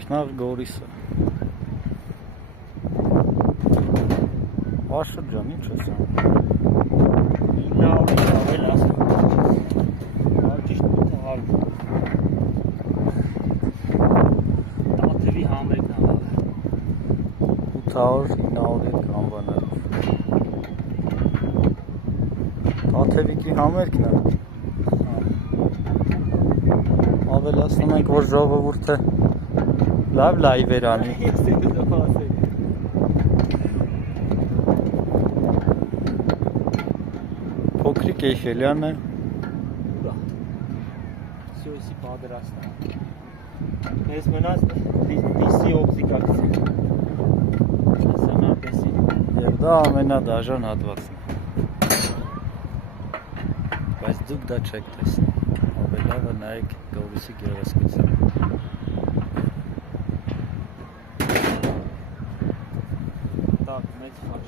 Երկնաղ Գորիսը։ Աշրջան, ինչ ես անում։ 900 ավել ասում։ Ճիշտ 800։ Տաթևի համերգն աղավ։ 800-900 հետ կանվաներով։ Տաթևիկի համերգն է։ Ավելացնում ենք, որ ժողովուրդը լավ լայվեր անի։ Փոքրիկ Էյֆելյանն է։ Всё иси պատրաստ է։ Ես մնաց DC օպտիկակցի։ Սանապեսի։ Եվ դա ամենադաժան հատվածն է։ Բայց դուք դա չեք տեսնի։ Ավելավը նայեք Գորիսի գեղեցկությանը։ Так, մեծ խաչ։